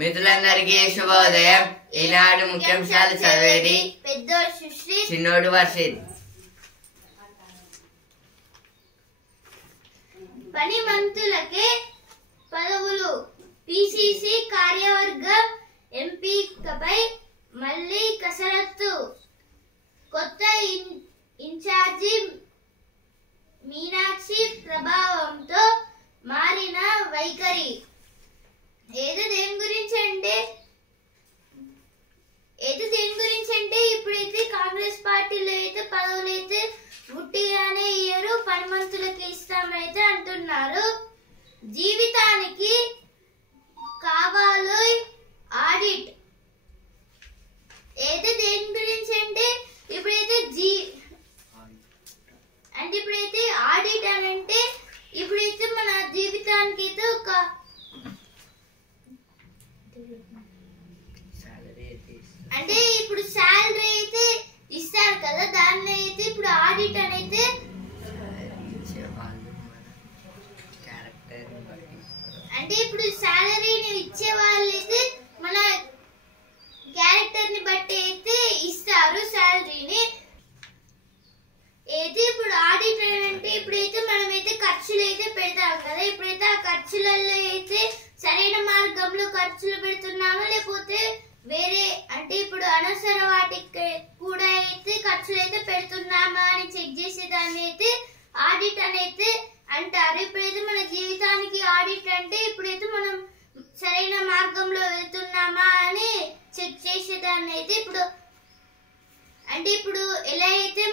మిత్రులందరికీ శుభోదయం. ఈనాడు ముఖ్యాంశాలు చదివేది పెద్దోడు సుశ్రీ, చిన్నోడు వర్షిత్. పనిమంతులకే పదవులు. పిసిసి కార్యవర్గం ఎంపికపై మళ్లీ కసరత్తు. కొత్త ఇన్ఛార్జి మీనాక్షి ప్రభావంతో మారిన వైఖరి. దేని గురించి అంటే ఇప్పుడైతే కాంగ్రెస్ పార్టీలో అయితే పదవులు అయితే ఉట్టిగానే ఇయ్యరు, పనిమంతులకు ఇస్తామైతే అంటున్నారు. జీవితానికి కావాలి ఆడిట్. దేని గురించి అంటే ఇప్పుడైతే ఇప్పుడైతే ఆడిట్ అని అంటే ఇప్పుడైతే మన జీవితానికి అయితే ఒక అంటే ఇప్పుడు శాలరీ అయితే ఇస్తారు కదా, దాన్ని అయితే ఇప్పుడు ఆడిట్ అనేది అంటే ఇప్పుడు శాలరీని ఇచ్చే వాళ్ళు అయితే మన క్యారెక్టర్ ని బట్టి అయితే ఇస్తారు శాలరీని. అయితే ఇప్పుడు ఆడిట్ అంటే ఇప్పుడైతే మనమైతే ఖర్చులు అయితే పెడతాం కదా, ఇప్పుడైతే ఆ ఖర్చులలో అయితే సరైన మార్గంలో ఖర్చులు పెడుతున్నామా లేకపోతే వేరే అంటే ఇప్పుడు అనవసర వాటికి కూడా అయితే ఖర్చులు అయితే పెడుతున్నామా అని చెక్ చేసేదాన్ని అయితే ఆడిట్ అని అయితే అంటారు. ఇప్పుడైతే మన జీవితానికి ఆడిట్ అంటే ఇప్పుడైతే మనం సరైన మార్గంలో వెళ్తున్నామా అని చెక్ చేసేదాన్ని అయితే ఇప్పుడు అంటే ఇప్పుడు ఎలా అయితే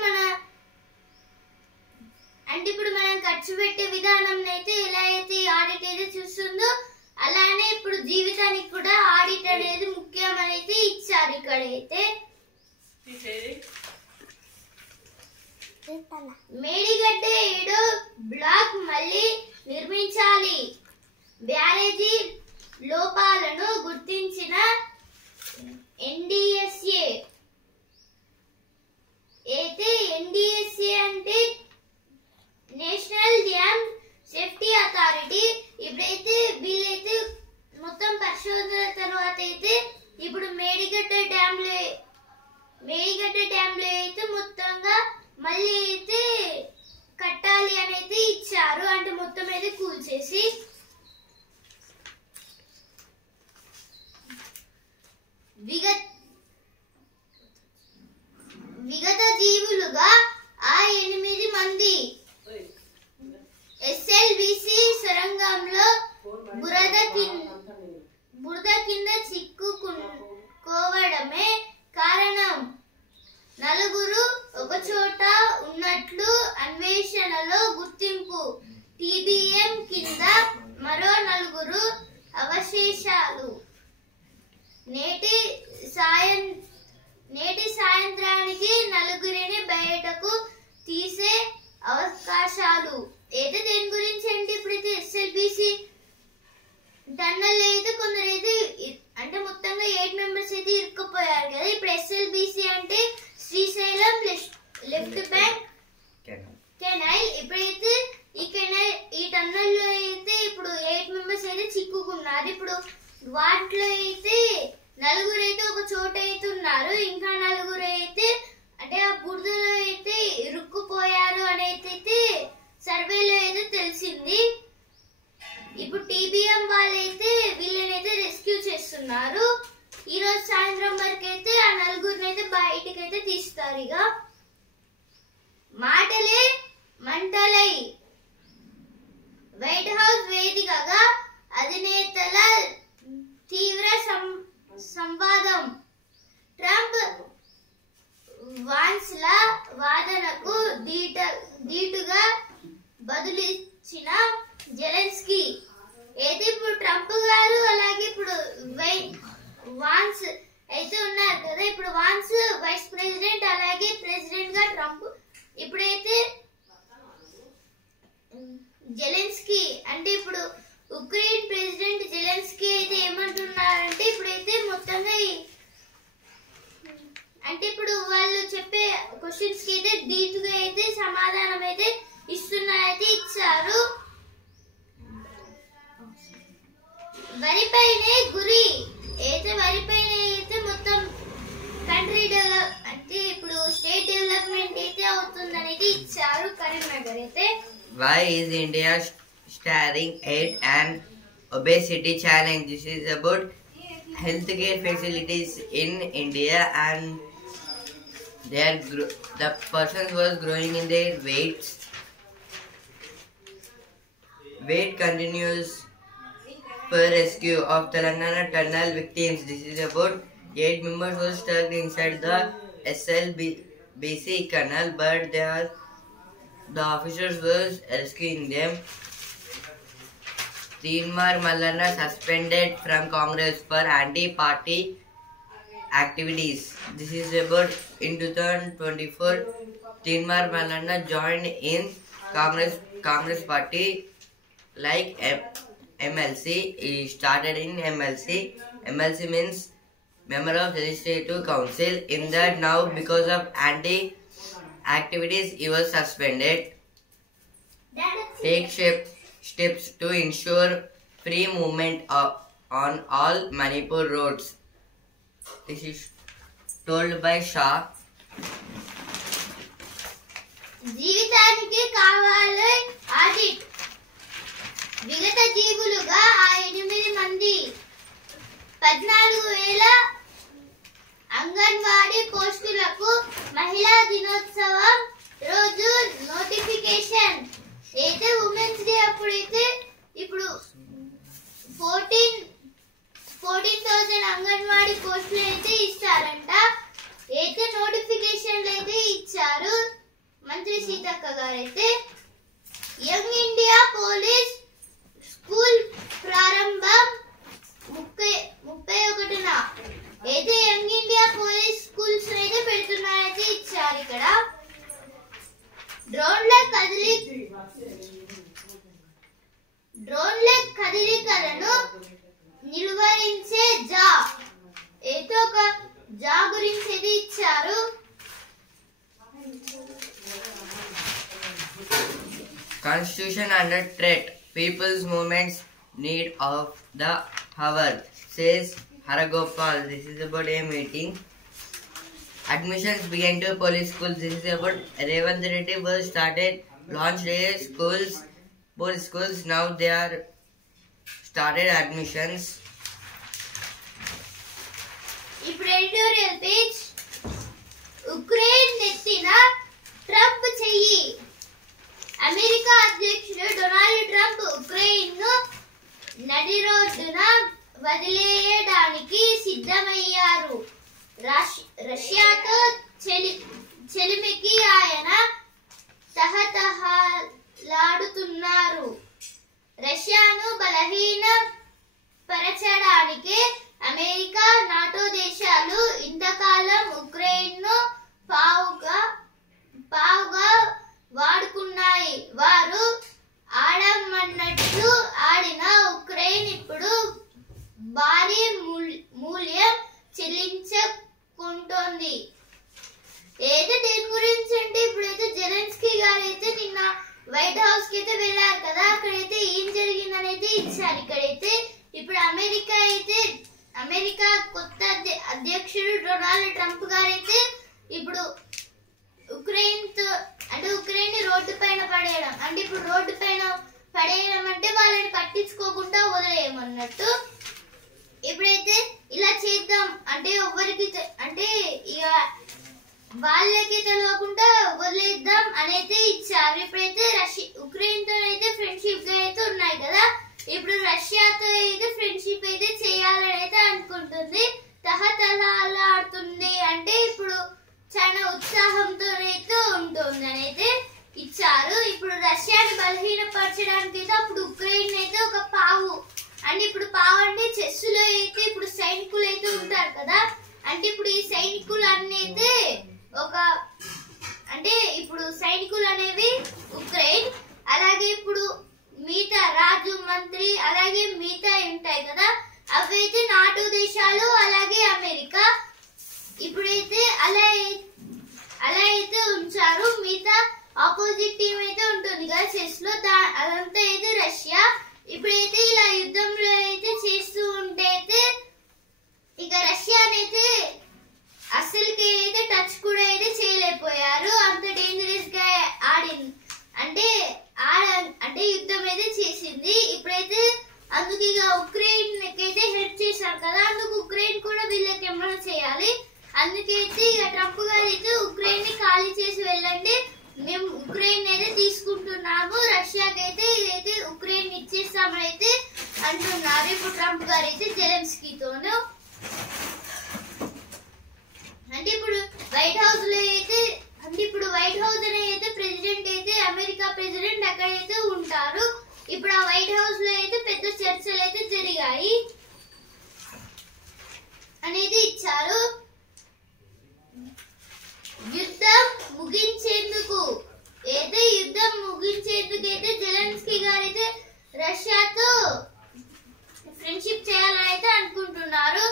ఇప్పుడు మనం ఖర్చు పెట్టే విధానం అయితే ఎలా అయితే ఆడిట్ అయితే చూస్తుందో అలానే ఇప్పుడు జీవితానికి కూడా ఆడిట్ అనేది ముఖ్యం అనేది ఇచ్చారు. ఇక్కడైతే మేడిగడ్డ 7 బ్లాక్ మళ్ళీ నిర్మించాలి. బ్యారేజీ లోపాలను గుర్తించిన ఎన్డిఎస్ఏ. ఎన్డిఎస్ఏ అంటే నేషనల్ డ్యామ్ సేఫ్టీ అథారిటీ. ఇప్పుడైతే వీళ్ళైతే మొత్తం పరిశోధన తర్వాత అయితే ఇప్పుడు మేడిగడ్డ డ్యామ్ లో అయితే మొత్తంగా మళ్ళీ అయితే కట్టాలి అని అయితే ఇచ్చారు. అంటే మొత్తం అయితే కూల్చేసి విగత జీవులుగా ఆ 8 మంది ఎస్ఎల్బిసి సొరంగంలో బురద కింద చిక్కుకోవడమే కారణం. 4 ఒకచోట ఉన్నట్లు అన్వేషణలో గుర్తింపు. టీబీఎం కింద మరో 4 అవశేషాలు. నేటి సాయంత్రానికి 4 బయటకు తీసే అవకాశాలు. దేని గురించి అంటే ఇప్పుడైతే ఎస్ఎల్బిసి టన్నల్ అయితే కొందరు అయితే అంటే మొత్తంగా 8 మెంబర్స్ అయితే ఇరుక్కుపోయారు కదా. ఇప్పుడు ఎస్ఎల్బిసి అంటే శ్రీశైలం లెఫ్ట్ బ్యాంక్ కెనాల్. ఇప్పుడైతే ఈ టన్నల్ లో అయితే ఇప్పుడు 8 మెంబర్స్ అయితే చిక్కుకున్నారు. ఇప్పుడు వాటిలో అయితే 4 అయితే ఒక చోట అయితే ఉన్నారు, ఇంకా 4 అయితే అంటే ఆ బురదలో అయితే ఇరుక్కుపోయారు అనేది అయితే సర్వేలో అయితే తెలిసింది. ఇప్పుడు టీబీఎం వాళ్ళైతే వీళ్ళనైతే రెస్క్యూ చేస్తున్నారు. ఈ రోజు సాయంత్రం వరకు అయితే ఆ 4 అయితే బయటికి అయితే తీస్తారు. ఇక మాటలే మంటలై. వైట్ హౌస్ వేదికగా అధినేతల తీవ్ర సంవాదం. ట్రంప్ వాన్స్ల వాదనకు ధీటుగా బదులిచ్చిన జెలెన్స్కీ. ఇప్పుడు ట్రంప్ గారు అలాగే ఇప్పుడు వాన్స్ అయితే ఉన్నారు కదా, ఇప్పుడు వాన్స్ వైస్ ప్రెసిడెంట్ అలాగే ప్రెసిడెంట్ గా ట్రంప్. ఇప్పుడైతే జెలెన్స్కీ అంటే ఇప్పుడు ఉక్రెయిన్ ప్రెసిడెంట్ జెలెన్స్కీ అయితే ఏమంటున్నారంటే ఇప్పుడైతే మొత్తంగా అంటే ఇప్పుడు వాళ్ళు చెప్పే క్వశ్చన్స్ కి అయితే డీప్గా అయితే సమాధానం అయితే ఇచ్చారు. వరిపైనే గురి. Why is India staring at an obesity challenge? This is about healthcare facilities in India, and the person was growing in their weights. Weight continues for rescue of Telangana tunnel victims. This is about 8 members were stuck inside the SLBC tunnel, but the officers were rescuing them. Teenmar Mallanna suspended from Congress for anti-party activities. This is about in 2024. Teenmar Mallanna joined in Congress party like MLC. He started in MLC. MLC means Member of Legislative Council. In that, now because of anti activities, he was suspended. Take steps to ensure free movement on all Manipur roads. This is told by Shah. జీవితానికి కావాలి audit. విగత జీవులుగా ఆ 8 మంది 14,000 అంగన్వాడీ పోస్టులకు మహిళా దినోత్సవం రోజు notification అయితే ఉమెన్స్ డే అప్పుడైతే ఇప్పుడు 14,000 అంగన్వాడీ పోస్టులు అయితే ఇస్తారంట. అయితే నోటిఫికేషన్లు అయితే ఇచ్చారు మంత్రి సీతక్క గారు. అయితే యంగ్ ఇండియా పోలీస్ స్కూల్ ప్రారంభం 31న అయితే యంగ్ ఇండియా పోలీస్ స్కూల్స్ అయితే పెడుతున్నారైతే ఇచ్చారు. ఇక్కడ డ్రోన్ల కదలికలను నిర్వహించే ఏదో ఒక గురించి అయితే ఇచ్చారు. Constitution under threat. People's movements need of the hour, says Haragopal. This is about a meeting. Admissions began to police schools. This is about Revanth Reddy was launched a police schools. Now they are started admissions. ఇప్పుడు editorial page. Ukraine నెత్తిన Trump చెయ్యి. America అధ్యక్షుడు Donald Trump ఉక్రెయిన్ను నడి రోడ్డున వదిలేయడానికి సిద్ధమయ్యారు. రష్యాతో చెలిమికి ఆయన తహతహలాడుతున్నారు. రష్యాను బలహీనపరచడానికే America NATO దేశాలు ఇంతకాలం ఉక్రెయిన్ను పావుగా వాడుకున్నాయి. వారు ఆడమన్నట్లు ఆడిన ఉక్రెయిన్ ఇప్పుడు భారీ మూల్యం చెల్లించుకుంటోంది. అయితే దీని గురించి అంటే ఇప్పుడైతే జెలెన్స్కీ గారు అయితే నిన్న వైట్ హౌస్ కి అయితే వెళ్ళారు కదా. అక్కడైతే ఏం జరిగిందని అయితే ఇచ్చారు. ఇక్కడైతే ఇప్పుడు అమెరికా కొత్త అధ్యక్షుడు డొనాల్డ్ ట్రంప్ గారు అయితే ఇప్పుడు ఉక్రెయిన్ ని రోడ్డు పైన పడేయడం అంటే ఇప్పుడు రోడ్డు పైన పడేయడం అంటే వాళ్ళని పట్టించుకోకుండా వదిలేయమన్నట్టు. ఇప్పుడైతే ఇలా చేద్దాం అంటే ఎవరికి అంటే ఇక వాళ్ళకి తెలియకుండా వదిలేద్దాం అనేది ఇచ్చారు. ఇప్పుడైతే ఉక్రెయిన్ తో అయితే ఫ్రెండ్షిప్ గా అయితే ఉన్నాయి కదా. ఇప్పుడు రష్యాతో అయితే ఫ్రెండ్షిప్ అయితే చేయాలని అయితే అనుకుంటుంది. తహతహలాడుతుంది అంటే ఇప్పుడు చాలా ఉత్సాహంతో అయితే ఉంటుంది అని అయితే ఇచ్చారు. ఇప్పుడు రష్యాని బలహీనపరచడానికి అయితే అప్పుడు ఉక్రెయిన్ అయితే ఒక పావు అంటే ఇప్పుడు పావు అంటే చెస్ లో అయితే ఇప్పుడు సైనికులు అయితే ఉంటారు కదా. అంటే ఇప్పుడు ఈ సైనికులు అనేది ఇప్పుడు సైనికులు అనేవి ఉక్రెయిన్, అలాగే ఇప్పుడు మిగతా రాజు మంత్రి అలాగే మిగతా ఉంటాయి కదా అవైతే నాటో దేశాలు అలాగే అమెరికా. ఇప్పుడైతే అలా అయితే ఉంచారు. మిగతా ఆపోజిట్ టీం అయితే ఉంటుంది కదా చెస్ లో, అదంతా అయితే రష్యా. ఇప్పుడైతే ఇలా యుద్ధంలో అయితే చేస్తూ ఉంటే అయితే ఇక రష్యానైతే అసలుకి అయితే టచ్ కూడా అయితే చేయలేకపోయారు. అంత డేంజరస్ గా ఆడింది అంటే అందుకైతే ఇక ట్రంప్ గారు అయితే ఉక్రెయిన్ ని ఖాళీ చేసి వెళ్ళండి, మేము ఉక్రెయిన్ అయితే తీసుకుంటున్నాము, రష్యాకి అయితే ఇదైతే ఉక్రెయిన్ ఇచ్చేస్తామని అయితే అంటున్నారు ఇప్పుడు ట్రంప్ గారు అయితే జెలెన్స్కీతోను. అంటే ఇప్పుడు వైట్ హౌస్ లో అయితే వైట్ హౌస్ అనే అయితే ప్రెసిడెంట్ అయితే అమెరికా ప్రెసిడెంట్ అక్కడైతే ఉంటారు. ఇప్పుడు ఆ వైట్ హౌస్ లో అయితే పెద్ద చర్చలు అయితే జరిగాయి అనేది ఇచ్చారు. యుద్ధం ముగించేందుకు అయితే జెలెన్స్కీ గారు అయితే రష్యాతో ఫ్రెండ్షిప్ చేయాలని అయితే అనుకుంటున్నారు.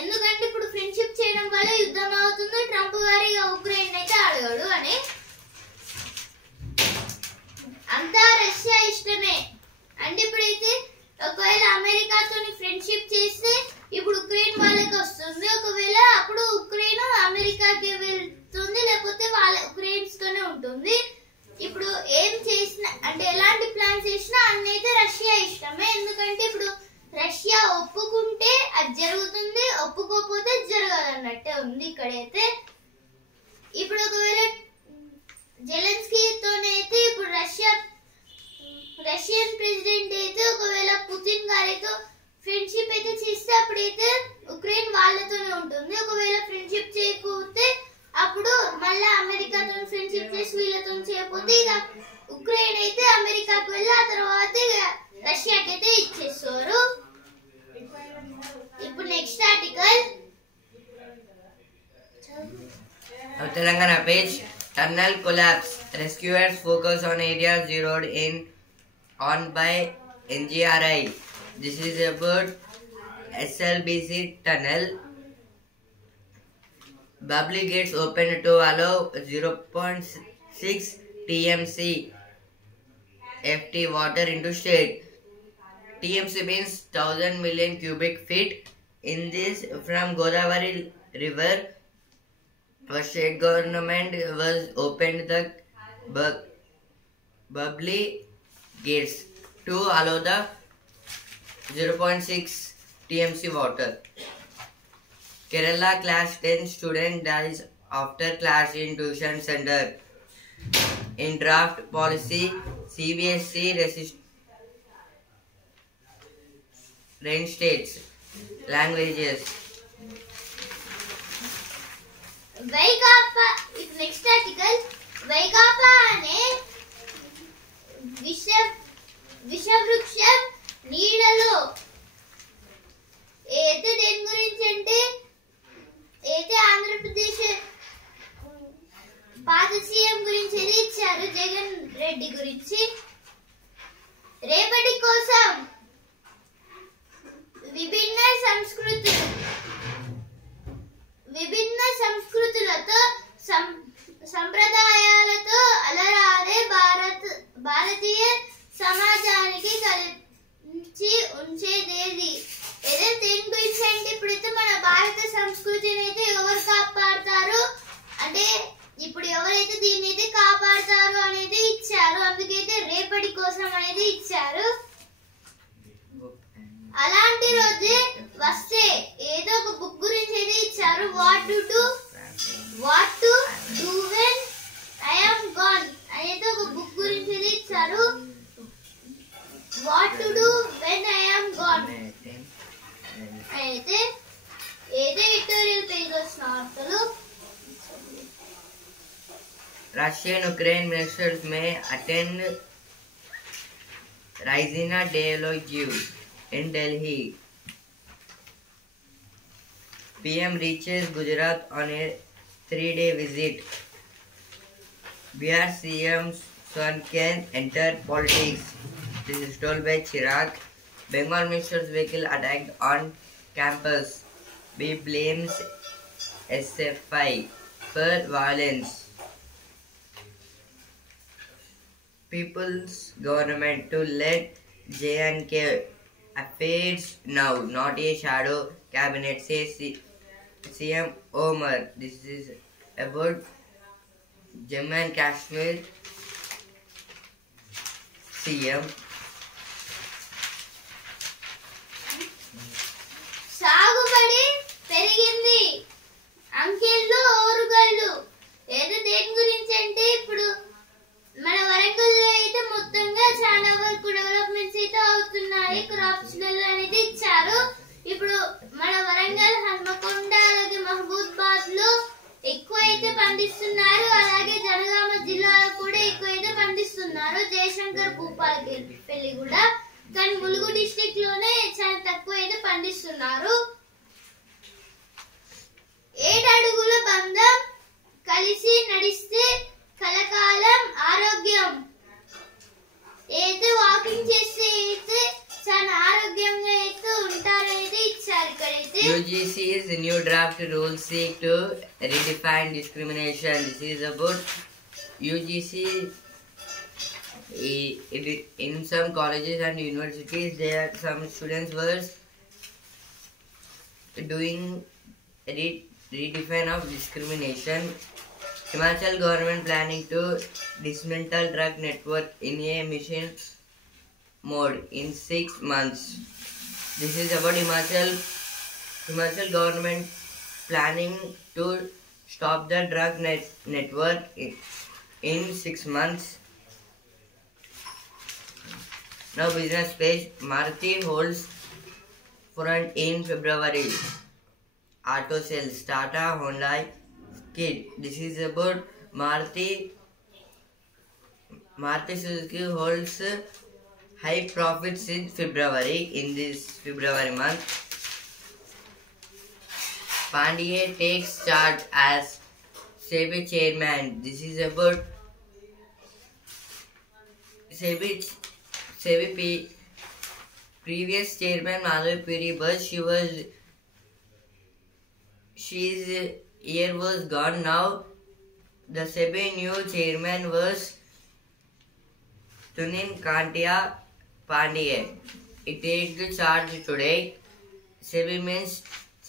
ఎందుకంటే ఇప్పుడు ఫ్రెండ్షిప్ చేయడం వల్ల యుద్ధం అవుతుంది, ట్రంప్ గారు ఇక ఉక్రెయిన్ అయితే అడగడు అని. అంతా రష్యా ఇష్టమే. అంటే ఇప్పుడైతే ఒకవేళ అమెరికాతో ఫ్రెండ్షిప్ చేస్తే ఇప్పుడు ఉక్రెయిన్ వాళ్ళకి వస్తుంది, ఒకవేళ అప్పుడు ఉక్రెయిన్ అమెరికాకి వెళ్తుంది, లేకపోతే వాళ్ళ ఉక్రెయిన్స్ తోనే ఉంటుంది. ఇప్పుడు ఏం చేసినా అంటే ఎలాంటి ప్లాన్ చేసినా అన్ని అయితే రష్యా ఇష్టమే. ఎందుకంటే ఇప్పుడు రష్యా ఒప్పుకుంటే అది జరుగుతుంది, ఒప్పుకోకపోతే జరగదు అన్నట్టే ఉంది ఇక్కడైతే. ఇప్పుడు ఒకవేళ జెలెన్స్కీతోనైతే ఇప్పుడు రష్యన్ ప్రెసిడెంట్ అయితే ఒకవేళ పుతిన్ గారితో ఫ్రెండ్షిప్ అయితే చేస్తే అప్పుడైతే ఉక్రెయిన్ వాళ్ళతోనే ఉంటుంది. ఒకవేళ ఫ్రెండ్షిప్ చేయకపోతే అప్పుడు మళ్ళీ అమెరికాతో ఫ్రెండ్షిప్ చేసి వీళ్ళతో చేయకపోతే ఇక ఉక్రెయిన్ అయితే అమెరికాకు వెళ్ళి ఆ తర్వాత ఇక రష్యాకి అయితే ఇచ్చేస్తారు. ఇప్పుడు next article Telangana page. Tunnel collapse. Rescuers focus on areas zeroed in on by NGRI. This is about SLBC tunnel. Bubbly gates opened to allow 0.6 TMC FT water into state. TMC means 1000 million cubic feet. In this, from Godavari river, the state government was opened the bubbly gates to allow the 0.6 TMC water. Kerala class 10 student dies after clash in tuition center. In draft policy, CBSE reinstates languages. Vaikapa next article. Vaikapa అనే విషవృక్షం నీడలో అయితే దేని గురించి అంటే అయితే ఆంధ్రప్రదేశ్ పాత CM గురించి ఏది ఇచ్చారు, జగన్ రెడ్డి గురించి. రేపటి కోసం విభిన్న సంస్కృతులతో సంప్రదాయాలతో అలరారే భారతీయ సమాజానికి కలిసి ఉంచేదేది. ఏదైతే దేని గురించి అంటే ఇప్పుడైతే మన భారత సంస్కృతిని అయితే ఎవరు కాపాడతారు అంటే ఇప్పుడు ఎవరైతే దీన్ని అయితే కాపాడతారు అనేది ఇచ్చారు. అందుకైతే రేపటి కోసం అనేది ఇచ్చారు. అలాంటి రోజే వస్తే ఏదో ఒక బుక్ గురించి అయితే ఇచ్చారు. What to do when I am gone అనేది ఒక బుక్ గురించి అయితే ఇచ్చారు. What to do when I am gone అయితే ఏదో ఎడిటోరియల్ పేజ్ వచ్చిన వార్తలు. Russian-Ukraine ministers may attend Raisina dialogue in Delhi. PM reaches Gujarat on a 3-day visit. Bihar CM's son can enter politics. This is told by Chirag. Bengal minister's vehicle attacked on campus. B blames SFI for violence. People's government to let J&K affairs now, not a shadow cabinet, says CM Omar. This is about Jammu and Kashmir CM. సాగుబడి పెరిగింది, అంకెలు పండిస్తున్నారు. అలాగే జనగామ జిల్లాలో కూడా ఎక్కువైతే పండిస్తున్నారు. జయశంకర్ భూపాలపల్లి కూడా, కానీ ములుగు డిస్ట్రిక్ట్ లోనే చాలా తక్కువ అయితే పండిస్తున్నారు. 7 అడుగుల బంధం కలిసి నడిస్తే కలకాలం ఆరోగ్యం. అయితే వాకింగ్ చేస్తే అయితే చాలా ఆరోగ్యంగా అయితే ఉంటారైతే ఇచ్చారు ఇక్కడైతే. UGC's new draft rules seek to redefine discrimination. This is about UGC. In some colleges and universities, there some students were doing redefine of discrimination. Himachal government planning to dismantle drug network in a mission mode in 6 months. This is about Himachal government planning to stop the drug network in 6 months. Now business page. Maruti holds front in February. Auto sales. Tata, Hyundai, Kid. This is about Maruti Suzuki holds high profits in February, in this February month. Pandey takes charge as SEBI chairman. This is about SEBI previous chairman Madhavi Puri, but she's year was gone. Now the SEBI new chairman was Tunin Kantia Pandey. It takes the charge today. SEBI means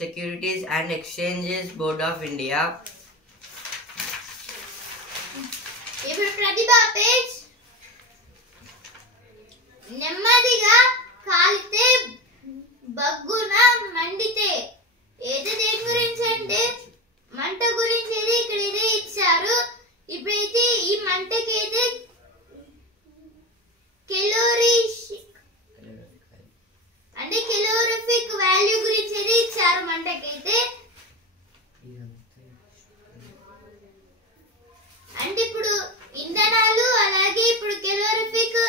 Securities and Exchanges Board of India. ఇప్పుడు ప్రతిభ page. నెమ్మదిగా కాలితే బగ్గున మండితే. ఏదో దేని గురించి అంటే మంట గురించి అయితే ఇక్కడ ఇదే ఇచ్చారు. ఇప్పుడైతే ఈ మంటకి అయితే కెలోరిఫిక్ వాల్యూ గురించి అయితే ఇచ్చారు మంటకైతే. అంటే ఇప్పుడు ఇంధనాలు, అలాగే ఇప్పుడు కెలోరిఫిక్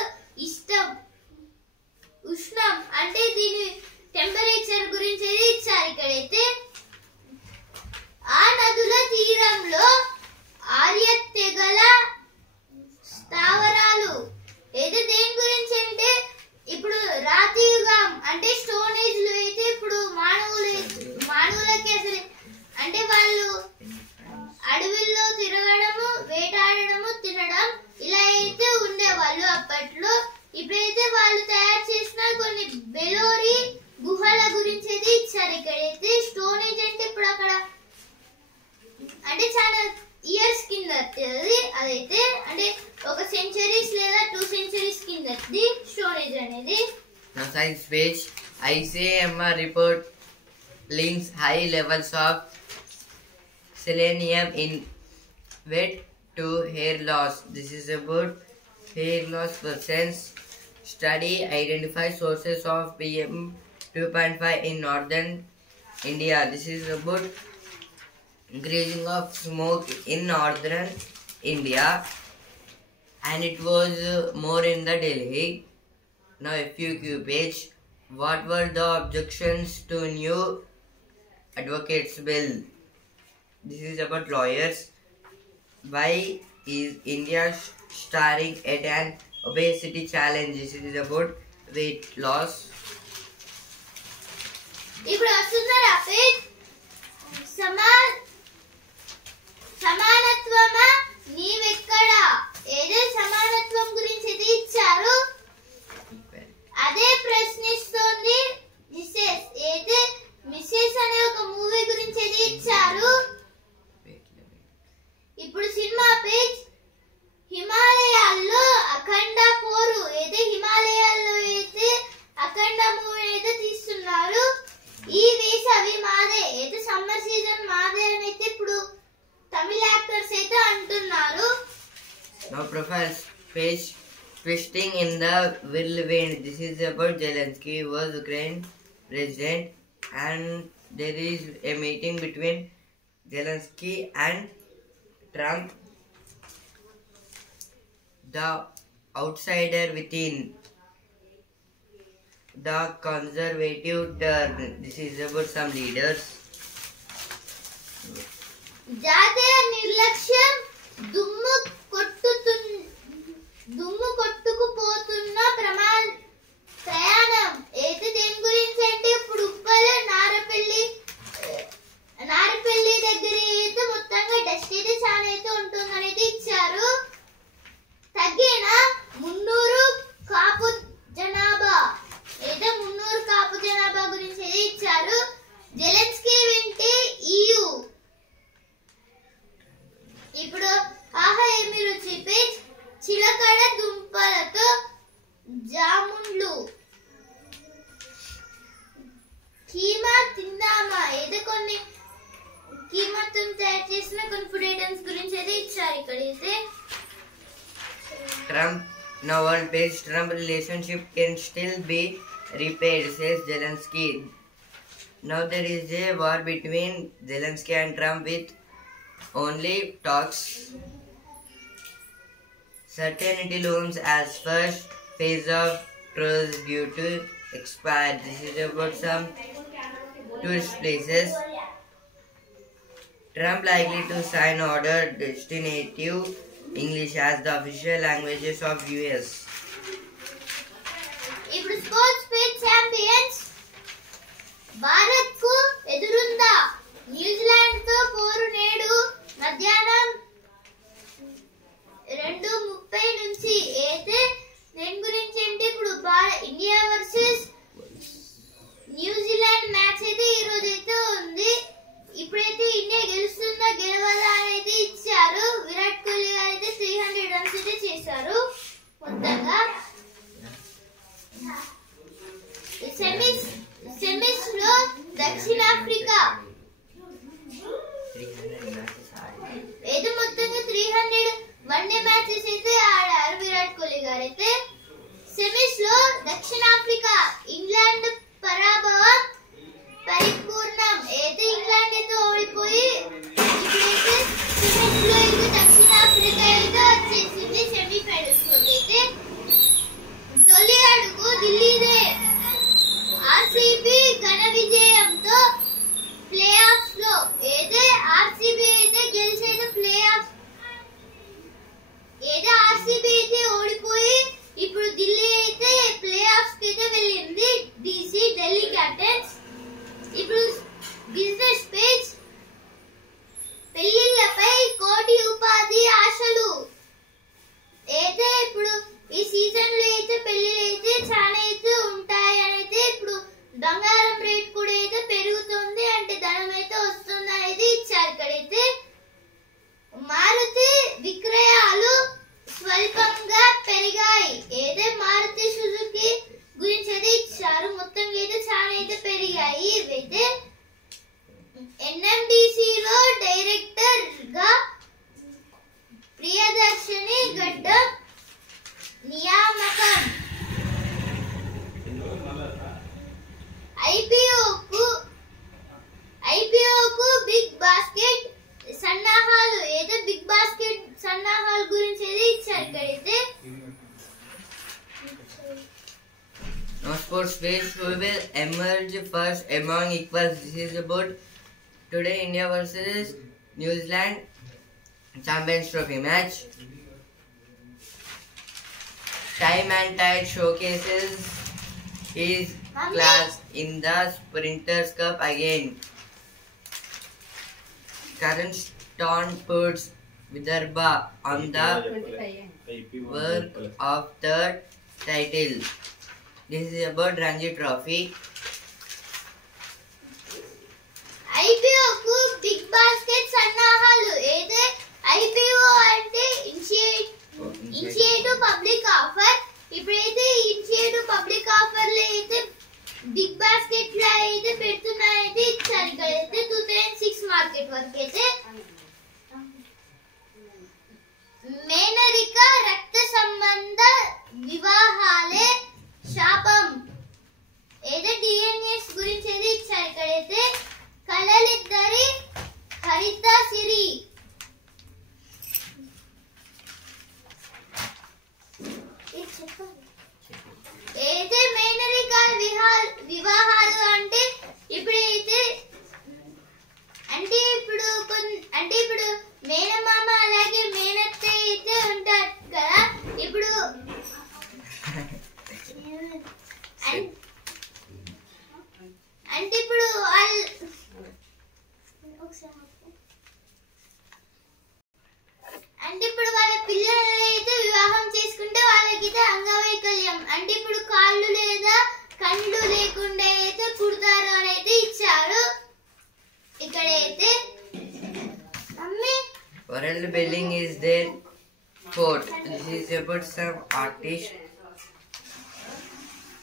ఉష్ణం అంటే దీని టెంపరేచర్ గురించి అయితే ఇచ్చారు ఇక్కడైతే. ఆ నదుల తీరంలో ఆర్య తెగల స్థావరాలు. ఏదో దేని గురించి అంటే ఇప్పుడు రాతి యుగం అంటే స్టోన్ ఏజ్ లో అయితే ఇప్పుడు మానవులకి అసలు అంటే వాళ్ళు అడవిల్లో తిరగడము, వేటాడడము, తినడం ఇలా అయితే ఉండేవాళ్ళు అప్పట్లో. ఇప్పుడైతే వాళ్ళు తయారు చేసిన కొన్ని బెలోరి గుహల గురించి అయితే ఇచ్చారు ఇక్కడైతే. స్టోన్ ఏజ్ అంటే ఇప్పుడు అక్కడ అంటే చాలా ఇయర్స్ కింద అదైతే అంటే ఒక సెంచరీస్ లేదా 2 centuries కిందది స్టోన్ ఏజ్ అనేది. Now science page. ICMR report links high levels of selenium in wet to hair loss. This is about hair loss persons. Study identifies sources of PM 2.5 in northern India. This is about increasing of smoke in northern India, and it was more in the Delhi. Now FAQ page. What were the objections to new advocates bill? This is about lawyers. Why is India staring at an obesity challenge? This is about weight loss. ఇప్పుడు వస్తున్నారా page. సమానత్వమా నీవెక్కడా. ఏదో సమానత్వం గురించి ఇది ఇచ్చారు. అదే ప్రశ్నిస్తోంది missus. అయితే missus అనే ఒక మూవీ గురించి ఇది ఇచ్చారు. ఇప్పుడు సినిమా పేజ్. హిమాలయాల్లో అఖండ పోరు. అయితే హిమాలయాల్లో అయితే అఖండ మూవీ అయితే తీస్తున్నారు. ఈ వేసవి మాదే. అయితే సమ్మర్ సీజన్ మాదే అని అయితే ఇప్పుడు తమిళ యాక్టర్స్ అయితే అంటున్నారు. Now profile page. Twisting in the whirlwind. This is about Zelensky, who was Ukraine president, and there is a meeting between Zelensky and Trump, the outsider within the conservative turn. This is about some leaders. జాతీయ నిర్లక్ష్యం దుమ్ము కొట్టుకుపోతున్న ప్రయాణం అయితే దేని గురించి అంటే ఇప్పుడు ఉప్పల్ నారపల్లి దగ్గర అయితే మొత్తంగా డస్ట్ అయితే చాలా అయితే ఉంటుందని అయితే ఇచ్చారు. తగ్గిన 300 కాపు జనాభా అయితే 300 కాపు జనాభా గురించి అయితే ఇచ్చారు. జెలెన్స్కీ వింటే EU ఇప్పుడు ఆహా ఏమి రుచి పేజ్ చిలకడ దుంపలతో జామున్లు కీమా తిందామా ఏదో కొన్ని కీమాతో తయారు చేసిన కొన్ని ఫుడ్ ఐటమ్స్ గురించి అయితే ఇచ్చారు. ఇక్కడ అయితే Trump, now on page, Trump relationship can still be repaired, says Zelensky. Now there is a war between Zelensky and Trump with only talks. Certainty looms as first phase of truce due to expire. This is about some tourist places. Trump likely to sign order destinative English as the official languages of US. ఇప్పుడు sports page champions Bharat కు ఎదురుందా New Zealand తో పోరు నేడు మధ్యాహ్నం 2:30 నుంచి అయితే దేని గురించి అంటే ఇప్పుడు ఇండియా వర్సెస్ న్యూజిలాండ్ మ్యాచ్ అయితే ఈ రోజు అయితే ఉంది. ఇప్పుడైతే ఇండియా గెలుస్తుందా గెలవదా అనేది ఇచ్చారు. విరాట్ కోహ్లీ గారు అయితే 300 రన్స్ అయితే చేశారు మొత్తంగా. సెమీస్ లో దక్షిణాఫ్రికా ఏదో మొత్తంగా 300 వన్డే మ్యాచెస్ అయితే ఆడారు విరాట్ కోహ్లీ గారు అయితే. సెమీస్ లో దక్షిణాఫ్రికా ఇంగ్లాండ్ పరాభవం పరిపూర్ణం అయితే ఇంగ్లాండ్ అయితే ఓడిపోయి ఇప్పుడైతే సెమీస్ లో అయితే దక్షిణాఫ్రికా అయితే వచ్చేసింది సెమీఫైనల్స్ లోకి అయితే. తొలి అడుగు ఢిల్లీదే ఆర్సీబీ ఘన విజయంతో ప్లే ఆఫ్స్ లో అయితే ఆర్సీబీ అయితే గెలిచి అయితే ప్లే ఆఫ్ ఏదో ఆర్సీబీ అయితే ఓడిపోయి ఇప్పుడు ఢిల్లీ అయితే ప్లే ఆఫ్స్ కి అయితే వెళ్ళింది. DC Delhi Capitals. ఇప్పుడు బిజినెస్ పేజ్ పెళ్లిళ్లపై కోటి ఉపాధి ఆశలు అయితే ఇప్పుడు ఈ సీజన్ లో అయితే పెళ్లిళ్ళు అయితే చాలా అయితే ఉంటాయి అని అయితే ఇప్పుడు బంగారం రేట్ కూడా అయితే పెరుగుతుంది అంటే ధనం అయితే వస్తుంది అనేది ఇచ్చారు. ఇక్కడైతే మారుతి విక్రయాలు స్వల్పంగా పెరిగాయి అయితే మారుతి సుజుకి గురించి అయితే ఇచ్చారు. మొత్తం అయితే చాలా అయితే పెరిగాయి. ఇవైతే ఎన్ఎండిసి లో డైరెక్టర్ గా ప్రియదర్శిని గడ్డ నియామకం. ఐపీఓకు బిగ్ బాస్కెట్ సన్నాహాలు ఏదో బిగ్ బాస్కెట్ సన్నాహాలు గురించి అయితే ఇచ్చారు. ఇక్కడైతే Now sports page, who will emerge first among equals. This is about today India versus New Zealand Champions Trophy match. Time and Tide showcases his class in the Sprinters Cup again. Karan Stone puts Vidarbha on the work of third title. This is about Ranji Trophy. ఐపీఓకు big basket సన్నాహాలు అయితే IPO అంటే initiative public offer. ఇప్పుడైతే initiative public offer లో అయితే big basket లో అయితే పెడుతున్నారైతే ఇచ్చారు. ఇక్కడైతే 2006 మార్కెట్ వరకు అయితే మేనరిక రక్త సంబంధ వివాహాలే శాపం ఏదో డిఎన్ఎస్ గురించి అయితే ఇచ్చారు. ఇక్కడైతే కళలిద్దరి హరిత సిరి World building is their fourth. This is about some artists.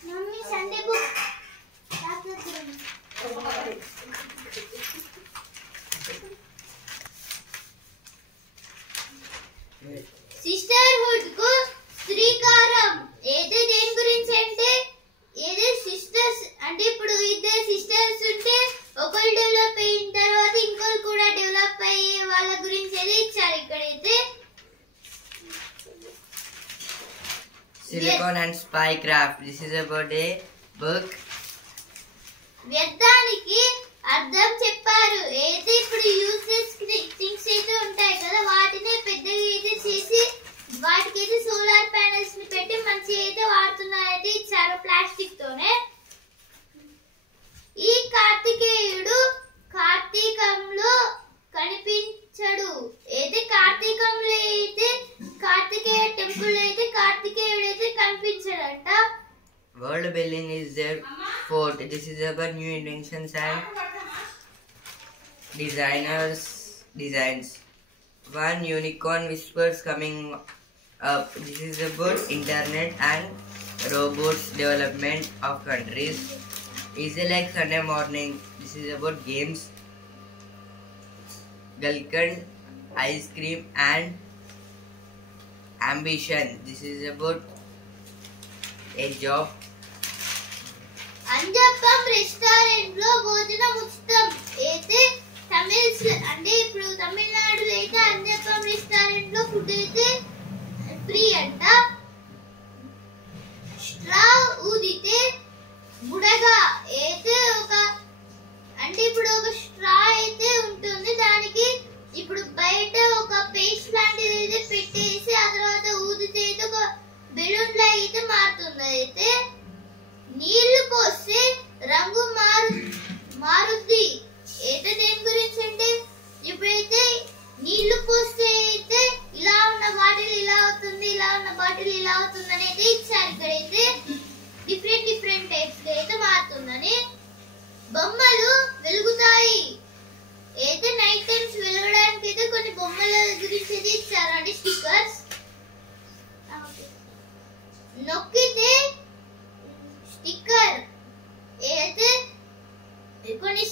Mummy Sunday book sisterhood కు శ్రీకారం. ఏదో దేని గురించి అంటే ఏదో సిస్టర్స్ అంటే ఇప్పుడు ఇద్దరు సిస్టర్స్ ఉంటే ఒకరు డెవలప్ అయిన తర్వాత ఇంకొకరు కూడా డెవలప్ అయ్యే వాళ్ళ గురించి ఏదో ఇచ్చారు ఇక్కడైతే. Silicon and Spycraft. This is about a book. వ్యర్థానికి అర్థం చెప్పారు. అయితే ఇప్పుడు యూస్లెస్ థింగ్స్ అయితే ఉంటాయి కదా వాటిని పెద్దగా అయితే చేసి వాటికైతే సోలార్ ప్యానెల్స్ ని పెట్టి మంచి అయితే వాడుతున్నారైతే ఇచ్చారు ప్లాస్టిక్ తోనే. ఈ కార్తికేయుడు కార్తీకంలో కనిపించడు. అయితే కార్తీకంలో అయితే కార్తికేయ టెంపుల్ అయితే కార్తికేయుడు అయితే కనిపించడంట. World building is their fourth. This is about new inventions and designs. One unicorn whispers coming up. This is about internet and robots development of countries. Easy like Sunday morning. This is about games. Gulkand, ice cream and ambition. This is about a job. Anjappam restaurant లో భోజనం ఉచితం. అయితే తమిళ్ అంటే ఇప్పుడు తమిళనాడులో అయితే Anjappam restaurant లో food అయితే ఫ్రీ అంట. స్ట్రా ఊదితే బుడగా. అయితే ఒక అంటే ఇప్పుడు ఒక స్ట్రా అయితే ఉంటుంది దానికి ఇప్పుడు బయట ఒక పేస్ట్ లాంటిది అయితే పెట్టేసి ఆ తర్వాత ఊదితే అయితే ఒక బెలూన్ లా అయితే మారుతుంది. అయితే నీళ్లు పోస్తే రంగు మారుద్ది. అయితే దేని గురించి అంటే ఇప్పుడైతే నీళ్లు పోస్తే అయితే ఇలా ఉన్న బాటిల్ ఇలా అవుతుంది ఇలా ఉన్న బాటిల్ ఇలా అవుతుంది అనేది ఇచ్చారు. ఇక్కడైతే డిఫరెంట్ టైప్స్ అయితే మారుతుందని. బొమ్మలు వెలుగుతాయి. అయితే నైట్ టైమ్స్ వెలగడానికి అయితే కొన్ని బొమ్మల గురించి అయితే ఇచ్చారు అంటే స్టిక్కర్స్. నొక్కితే స్టిక్కర్. అయితే కొన్ని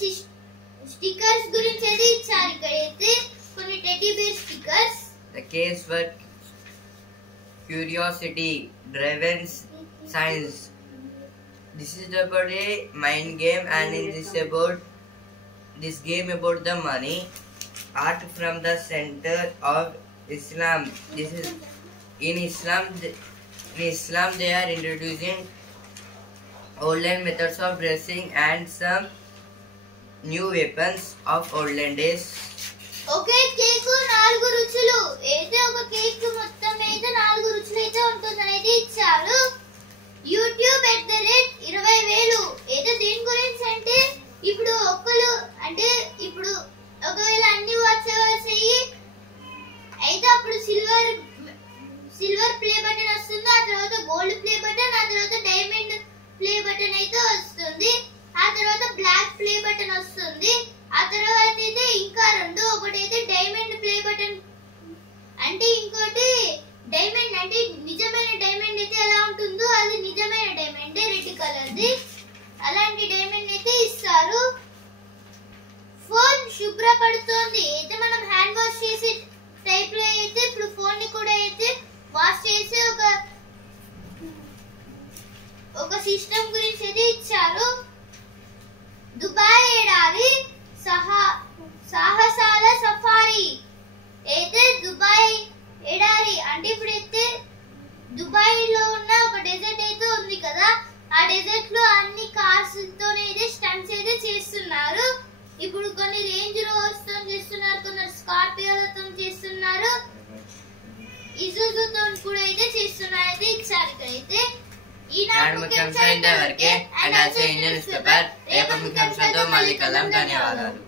స్టిక్కర్స్ గురించి అయితే ఇచ్చారు. ఇక్కడైతే కొన్ని teddy bear stickers. The case for curiosity driven science. This is about a mind game and in this game about the money art from the center of Islam. This is in Islam they are introducing olden methods of dressing and some new weapons of olden days. Okay cake 4 రుచులు. అయితే ఒక cake మొత్తం అయితే 4 రుచులు అయితే ఉంటుందని అయితే ఇచ్చారు. యూట్యూబ్ @20,000. అయితే దీని గురించి అంటే ఇప్పుడు ఒక్కరు అంటే ఇప్పుడు ఒకవేళ అన్ని వాట్స్ అయ్యి అయితే అప్పుడు సిల్వర్ ప్లే బటన్ వస్తుంది. ఆ తర్వాత గోల్డ్ ప్లే బటన్ ఆ తర్వాత డైమండ్ ప్లే బటన్ అయితే వస్తుంది. ఆ తర్వాత బ్లాక్ ప్లే బటన్ వస్తుంది. ఆ తర్వాత అయితే ఇంకా రెండు ఒకటి అయితే డైమండ్ ప్లే బటన్ అంటే ఇంకోటి డైమండ్ అంటే నిజమైన డైమండ్ అయితే ఎలా ఉంటుందో అది నిజమైన డైమండ్ రెడ్ కలర్ది అలాంటి డైమండ్ అయితే ఇస్తారు. ఫోన్ శుభ్రపడుతోంది. అయితే మనం హ్యాండ్ వాష్ చేసే టైప్ లో అయితే ఇప్పుడు ఫోన్ ని కూడా అయితే వాష్ చేసే ఒక సిస్టమ్ గురించి అయితే ఇచ్చారు. దుబాయ్ ఎడారి సాహసాల సఫారీ. అయితే దుబాయ్ ఎడారి అంటే ఇప్పుడైతే దుబాయ్ లో ఉన్న ఒక డెజర్ట్ అయితే ఉంది కదా ఆ డెజర్ట్ లో అన్ని కార్స్ తోనైతే స్టంట్స్ అయితే చేస్తున్నారు. ఇప్పుడు కొన్ని రేంజ్ రోవర్స్ తో చేస్తున్నారు, కొందరు స్కార్పియోలతో చేస్తున్నారు, ఇజుజు తో కూడా అయితే చేస్తున్నారు అయితే ఇచ్చారు. ఇక్కడైతే ఈనాడు ముఖ్యాంశాలు ఇంతవరకే. And also Indian news paper రేపు ముఖ్యాంశాలతో మళ్ళీ కలుద్దాం. ధన్యవాదాలు.